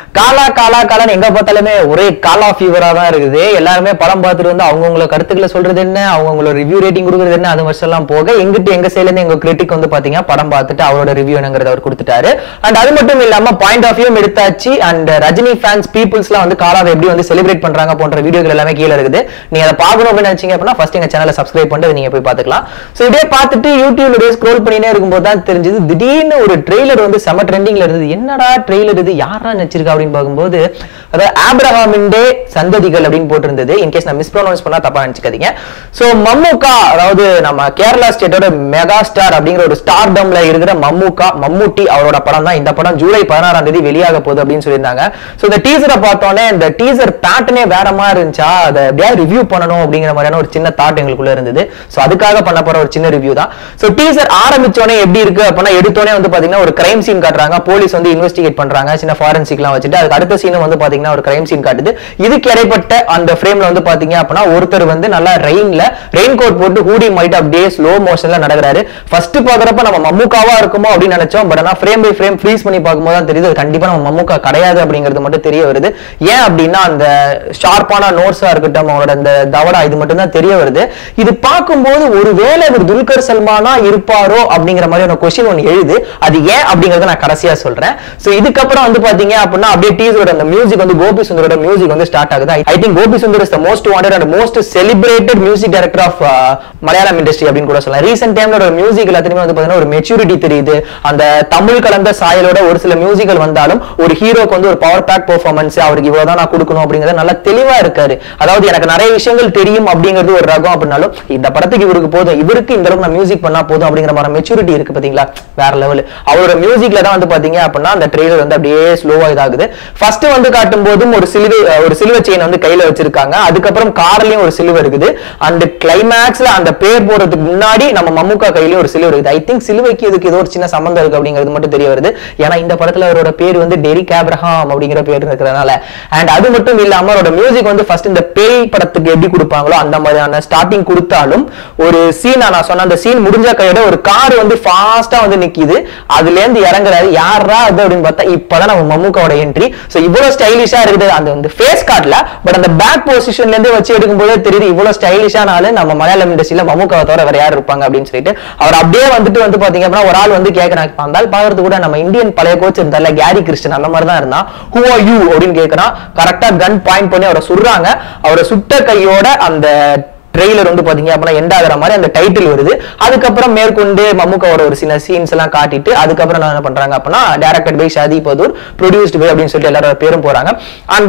காலா காலா காலான்னு எங்க பார்த்தாலுமே ஒரே காலா ஃபீவரா தான் இருக்குது. எல்லாருமே படம் பார்த்துட்டு வந்து அவங்கவுங்கள கருத்துக்களை சொல்றது என்ன, அவங்களோட ரிவ்யூ ரேட்டிங் கொடுக்குறது என்ன, அது வருஷம் போக எங்க சைட்ல இருந்து எங்க கிரிட்டிக் வந்து பாத்தீங்கன்னா படம் பார்த்துட்டு அவரோட ரிவ்யூ என்னங்கிறத அவர் கொடுத்துட்டாரு. அண்ட் அது மட்டும் இல்லாம பாயிண்ட் ஆஃப் வியூ எடுத்தாச்சு. அண்ட் ரஜினி ஃபேன்ஸ் பீப்புள்ஸ்லாம் வந்து காலாவை எப்படி வந்து செலிப்ரேட் பண்றாங்க போன்ற வீடியோகள் எல்லாமே கீழே இருக்குது. நீங்க அதை பார்க்கணும் அப்படின்னு நினைச்சீங்க அப்படின்னா ஃபர்ஸ்ட் எங்க சேனலை சப்ஸ்கிரைப் பண்ணிட்டு நீங்க போய் பார்த்துக்கலாம். ஸோ இதே பார்த்துட்டு யூடியூப்ல ஸ்க்ரோல் பண்ணினே இருக்கும்போது தான் தெரிஞ்சது, திடீர்னு ஒரு ட்ரெய்லர் வந்து செம ட்ரெண்டிங்ல இருந்தது. என்னடா ட்ரெய்லர் இது, யாரா நடிச்சிருக்கா அப்படின்னு பார்க்கும்போது அதாவது ஆப்ரஹாமின்டே சந்ததிகள் அப்படின்னு போட்டிருந்தது. இன்கேஸ் நான் மிஸ்ப்ரொனவுன்ஸ் பண்ணா தப்பா நினைச்சுக்காதீங்க. சோ மம்முக்கா, அதாவது நம்ம கேரளா ஸ்டேட்டோட மெகா ஸ்டார் அப்படிங்கிற ஒரு ஸ்டார்டம்ல இருக்கிற மம்முட்டி அவரோட படம் தான் இந்த படம். ஜூலை 16ஆம் தேதி வெளியாக போகுது அப்படின்னு சொல்லியிருந்தாங்க. சோ இந்த டீசரை பார்த்தோன்னே இந்த டீசர் பேட்டர்னே வேற மாதிரி இருந்துச்சா, அதை எப்படியா ரிவ்யூ பண்ணணும் அப்படிங்கிற மாதிரியான ஒரு சின்ன தாட் எங்களுக்குள்ள இருந்தது. சோ அதுக்காக பண்ண போற ஒரு சின்ன ரிவ்யூ தான். சோ டீசர் ஆரம்பிச்சோடனே எப்படி இருக்கு அப்படின்னா, எடுத்தோடனே வந்து பாத்தீங்கன்னா ஒரு கிரைம் சீன் காட்டுறாங்க. போலீஸ் வந்து இன்வெஸ்டிகேட் பண்றாங்க, சின்ன ஃபாரன்சிக்லாம் வச்சுட்டு. அதுக்கு அடுத்த சீன் வந்து பாத்தீங்கன்னா ஒரு கிரைம் சீன் காட்டுது. இதுக்கு இடைப்பட்ட அந்த ஃப்ரேம்ல வந்து பாத்தீங்க அப்படின்னா ஒருத்தர் வந்து நல்லா ரெயின் கோட் போட்டு ஹூடி மைட் அப்படியே ஸ்லோ மோஷன்ல நடக்கிறாரு. ஃபர்ஸ்ட் பாக்குறப்ப நம்ம மம்முக்காவா இருக்குமோ அப்படின்னு நினைச்சோம். பட் ஆனா ஃப்ரேம் பை ஃப்ரேம் ஃப்ரீஸ் பண்ணி பார்க்கும்போது தான் தெரியுது கண்டிப்பா நம்ம மம்முக்கா கிடையாது அப்படிங்கிறது மட்டும் தெரிய வருது. ஏன் அப்படின்னா அந்த ஷார்ப்பான நோட்ஸா இருக்கட்டும், அவங்களோட அந்த தவடா, இது மட்டும் தான் தெரிய வருது. இது பார்க்கும்போது ஒருவேளை ஒரு துல்கர் சல்மானா இருப்பாரோ அப்படிங்கிற மாதிரி ஒரு கொஸ்டின் ஒன்று எழுது. அது ஏன் அப்படிங்கறத நான் கடைசியா சொல்றேன். சோ இதுக்கப்புறம் வந்து பாத்தீங்க அப்படின்னா அப்படியே டீசரோட அந்த மியூசிக் வந்து கோபி சுந்தரோட மியூசிக் வந்து ஸ்டார்ட் ஆகுது. I think Gopi Sundar is the most wanted and most celebrated music director of Malayalam industry அப்படின்னு கூட சொல்லலாம். ரீசன்ட் டைம்ல ஒரு மியூசிக் எல்லாத்தையுமே வந்து பாத்தீங்கன்னா ஒரு மெச்சூரிட்டி தெரியுது. அந்த தமிழ் கலந்த சாயலோட ஒரு சில மியூசிக்கல் வந்தாலும் ஒரு ஹீரோக்கு வந்து ஒரு பவர் பேக் பெர்ஃபார்மன்ஸ், அவருக்கு இவ்வளவுதான் நான் கொடுக்கணும் அப்படிங்கறது நல்லா தெளிவா இருக்காரு. அதாவது எனக்கு நிறைய விஷயங்கள் தெரியும் அப்படிங்கிறது ஒரு ரகம் அப்படின்னாலும் இந்த படத்துக்கு இவருக்கு போதும், இவருக்கு இந்த அளவுக்கு நான் மியூசிக் பண்ணா போதும் அப்படிங்கிற மாதிரி மெச்சூரிட்டி இருக்கு பாத்தீங்களா, வேற லெவல். அவரோட மியூசிக்ல தான் வந்து பாத்தீங்க அப்படின்னா அந்த ட்ரெய்லர் வந்து அப்படியே ஸ்லோவா இதாகுது. ஃபர்ஸ்ட் வந்து காட்டும் போதும் ஒரு சிலுவர் செயின் வந்து கையில வச்சிருக்காங்க. அதுக்கப்புறம் கார்லயும் ஒரு சிலுவர் இருக்குது. அந்த கிளைமேக்ஸ்ல அந்த பேர் போறதுக்கு முன்னாடி நம்ம மம்முக்கா கையில ஒரு சிலுவர் இருக்குது. ஐ திங்க் சிலுவைக்கு இதுக்கு ஏதோ ஒரு சின்ன சம்பந்தம் இருக்கு அப்படிங்கிறது மட்டும் தெரிய வருது. ஏன்னா இந்த படத்துல அவரோட பேர் வந்து டெரிக் ஆப்ரஹாம் அப்படிங்கிற பேர் இருக்கிறதுனால. அண்ட் அது மட்டும் இல்லாம அவரோட மியூசிக் வந்து ஃபர்ஸ்ட் இந்த பேய் படத்துக்கு எப்படி கொடுப்பாங்களோ அந்த மாதிரியான ஸ்டார்டிங் கொடுத்தாலும் ஒரு சீன், நான் சொன்ன அந்த சீன் முடிஞ்ச கையோட ஒரு கார் வந்து ஃபாஸ்டா வந்து நிக்குது. அதுல இருந்து இறங்குறாரு. யாரா அது அப்படின்னு பார்த்தா இப்பதான் நம்ம மம்முக்காவோட என்ட்ரி. சோ இவ்வளவு ஸ்டைலிஷா இருக்குது அந்த வந்து ஃபேஸ் கார்ட்ல. பட் அந்த பேக் பொசிஷன்ல இருந்து வச்சு எடுக்கும் போதே தெரியுது இவ்வளவு ஸ்டைலிஷானால நம்ம மலையாளம் இண்டஸ்ட்ரியில மம்முக்காவை தவிர வேற யார் இருப்பாங்க அப்படின்னு சொல்லிட்டு. அவர் அப்படியே வந்துட்டு வந்து பாத்தீங்க அப்படின்னா ஒரு ஆள் வந்து கேட்கறாங்க, அந்த ஆள் பாக்குறது கூட நம்ம இந்தியன் பழைய கோச் இருந்தால கேரி கிறிஸ்டன் அந்த மாதிரி தான் இருந்தான். ஹூ ஆர் யூ அப்படின்னு கேட்கறான். கரெக்டா கன் பாயிண்ட் பண்ணி அவரை சுடுறாங்க. அவரை சுட்ட கையோட அந்த ட்ரெய்லர் வந்து பாத்தீங்க அப்படின்னா எண்ட் ஆகிற மாதிரி அந்த டைட்டில் வருது. அதுக்கப்புறம் மேற்கொண்டு மம்முக்காவோட ஒரு சின்ன சீன்ஸ் எல்லாம் காட்டிட்டு அதுக்கப்புறம் என்ன பண்றாங்க அப்படின்னா directed by Shadi Badur, produced by அப்படின்னு சொல்லிட்டு எல்லாரோட பேரும் போறாங்க.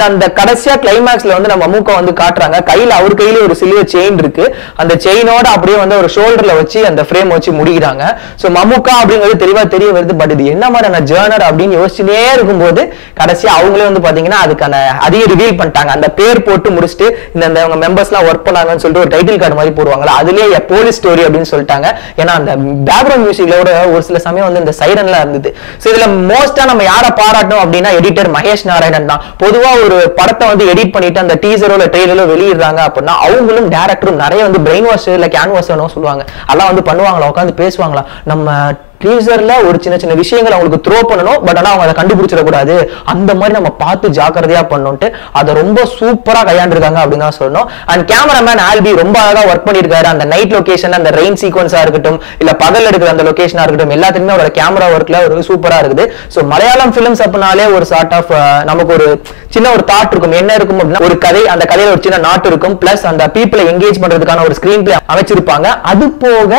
அந்த கடைசியா கிளைமேக்ஸ்ல வந்து நம்ம மம்முக்கா வந்து காட்டுறாங்க. அவர் கையில ஒரு சிலுவர் செயின் இருக்கு. அந்த செயினோட அப்படியே வந்து ஒரு ஷோல்டர்ல வச்சு அந்த ஃப்ரேம் வச்சு முடிக்கிறாங்க. சோ மம்முக்கா அப்படிங்கிறது தெளிவா தெரிய வருது. பட் இது என்ன மாதிரியான ஜேர்னர் அப்படின்னு யோசிச்சுட்டே இருக்கும்போது கடைசியா அவங்களே வந்து பாத்தீங்கன்னா அதுக்கான அதையே ரிவீல் பண்ணிட்டாங்க. அந்த பேர் போட்டு முடிச்சுட்டு இந்த மெம்பர்ஸ் எல்லாம் ஒர்க் பண்ணாங்கன்னு சொல்லிட்டு டைட்டில் கார்டு மாதிரி போடுவாங்களா, அதுலயே போலீஸ் ஸ்டோரி அப்படின்னு சொல்லிட்டாங்க. ஏன்னா அந்த பேக்ரவுண்ட் மியூசிக்ல ஒரு சில சமயம் வந்து இந்த சைரன்லாம் இருந்தது. சோ இதுல மோஸ்டா நம்ம யாரை பாராட்டணும் அப்படின்னா எடிட்டர் மகேஷ் நாராயணன் தான். பொதுவா ஒரு படத்தை வந்து எடிட் பண்ணிட்டு அந்த டீசரோ இல்ல ட்ரெய்லரோ வெளியிடுறாங்க அப்படின்னா அவங்களும் டேரக்டரும் நிறைய வந்து பிரெயின் வாஷ் இல்ல கேன்வாஸ் சொல்லுவாங்க, அதெல்லாம் வந்து பண்ணுவாங்களா, உட்காந்து பேசுவாங்களா, நம்ம டீசர்ல ஒரு சின்ன சின்ன விஷயங்கள் அவங்களுக்கு த்ரோ பண்ணணும். பட் ஆனா அவங்க அதை கண்டுபிடிச்சிடக்கூடாது, அந்த மாதிரி நம்ம பார்த்து ஜாக்கிரதையா பண்ணணும்ட்டு அதை ரொம்ப சூப்பரா கையாண்டிருக்காங்க அப்படின்னு தான் சொல்லணும். அண்ட் கேமராமேன் ஆல்பி ரொம்ப அழகா ஒர்க் பண்ணிருக்காரு. அந்த நைட் லொகேஷன், அந்த ரெயின் சீக்வன்ஸா இருக்கட்டும் இல்ல பகல் எடுக்கிற அந்த லொகேஷனா இருக்கட்டும், எல்லாத்துக்குமே அவரோட கேமரா ஒர்க்ல ஒரு சூப்பரா இருக்குது. சோ மலையாளம் பிலிம்ஸ் அப்படினாலே ஒரு சார்ட் ஆஃப் நமக்கு ஒரு சின்ன ஒரு தாட் இருக்கும். என்ன இருக்கும் அப்படின்னா ஒரு கதை, அந்த கதையில ஒரு சின்ன நாட் இருக்கும், பிளஸ் அந்த பீப்புளை எங்கேஜ் பண்றதுக்கான ஒரு ஸ்கிரீன் பிளே அமைச்சிருப்பாங்க. அது போக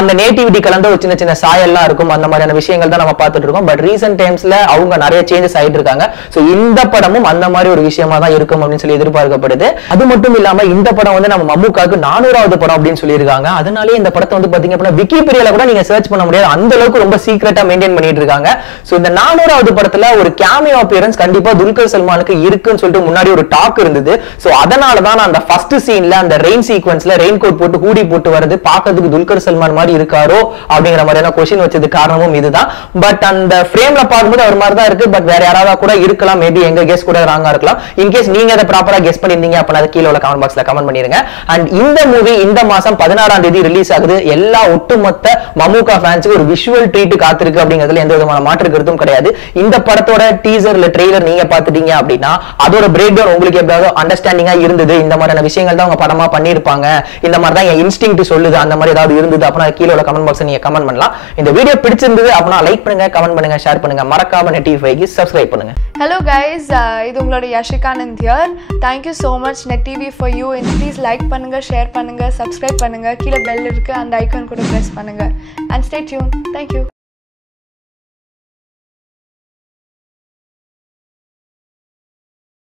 அந்த நேட்டிவிட்டி கலந்த ஒரு சின்ன சின்ன சாயல்லாம் இருக்கும். அந்த மாதிரியான விஷயங்கள் தான் நம்ம பார்த்துட்டு இருக்கோம். பட் ரீசன்ட் டைம்ஸ்ல அவங்க நிறைய சேஞ்சஸ் ஆயிட்டு இருக்காங்க. சோ இந்த படமும் அந்த மாதிரி ஒரு விஷயமா தான் இருக்கும் அப்படின்னு சொல்லி எதிர்பார்க்கப்படுது. அது மட்டும் இல்லாம இந்த படம் வந்து நம்ம மம்முக்காக்கு 400வது படம் அப்படின்னு சொல்லியிருக்காங்க. அதனாலே இந்த படத்தை வந்து பாத்தீங்க அப்படின்னா விக்கிபீடியால கூட நீங்க சர்ச் பண்ண முடியாது, அந்த அளவுக்கு ரொம்ப சீக்ரெட்டா மெயின்டைன் பண்ணிட்டு இருக்காங்க. சோ இந்த 400வது படத்துல ஒரு கேமியோ அப்பியரன்ஸ் கண்டிப்பா துல்கர் சல்மானுக்கு இருக்குன்னு சொல்லிட்டு முன்னாடி ஒரு டாக் இருந்தது. சோ அதனால தான் அந்த ஃபர்ஸ்ட் சீன்ல அந்த ரெயின் சீக்வன்ஸ்ல ரெயின் கோட் போட்டு ஹூடி போட்டு வருது பார்க்கிறதுக்கு துல்கர் சல்மான் மாதிரி இருக்காரோ அப்படிங்கிற மாதிரியான क्वेश्चन வச்சது பிடிச்சது காரணமும் இதுதான். பட் அந்த ஃப்ரேம்ல பார்க்கும்போது அவர் மாதிரி தான் இருக்கு. பட் வேற யாராவது கூட இருக்கலாம், மேபி எங்க கெஸ் கூட ராங்கா இருக்கலாம். இன்கேஸ் நீங்க அதை ப்ராப்பரா கெஸ் பண்ணிருந்தீங்க அப்படின்னா அது கீழே உள்ள கமெண்ட் பாக்ஸ்ல கமெண்ட் பண்ணிருங்க. அண்ட் இந்த மூவி இந்த மாசம் 16ஆம் தேதி ரிலீஸ் ஆகுது. எல்லா ஒட்டுமொத்த மம்முக்கா ஃபேன்ஸுக்கு ஒரு விஷுவல் ட்ரீட் காத்திருக்கு அப்படிங்கிறதுல எந்த விதமான மாற்று கருத்தும் கிடையாது. இந்த படத்தோட டீசர் இல்ல ட்ரெய்லர் நீங்க பாத்துட்டீங்க அப்படின்னா அதோட பிரேக் டவுன் உங்களுக்கு எப்படியாவது அண்டர்ஸ்டாண்டிங்கா இருந்தது, இந்த மாதிரியான விஷயங்கள் தான் அவங்க படமா பண்ணிருப்பாங்க, இந்த மாதிரி தான் என் இன்ஸ்டிங்க்ட் சொல்லுது, அந்த மாதிரி ஏதாவது இருந்தது அப்படின்னா கீழே உள்ள கமெண்ட் பாக்ஸ் நீங்க கமெண்ட் பண்ணலாம். இந்த வீடியோ பிடிச்சிருந்தது அப்படின்னா லைக் பண்ணுங்க, கமெண்ட் பண்ணுங்க, ஷேர் பண்ணுங்க, மறக்காம நெட்டிஃபைக்கு சப்ஸ்கிரைப் பண்ணுங்க. Hello guys, இது உங்களோட யஷிகானந்த் here. Thank you so much Net TV for you. And please like பண்ணுங்க, ஷேர் பண்ணுங்க, சப்ஸ்கிரைப் பண்ணுங்க, கீழே பெல் இருக்கு அந்த ஐகான் கூட பிரஸ் பண்ணுங்க. And stay tuned. Thank you.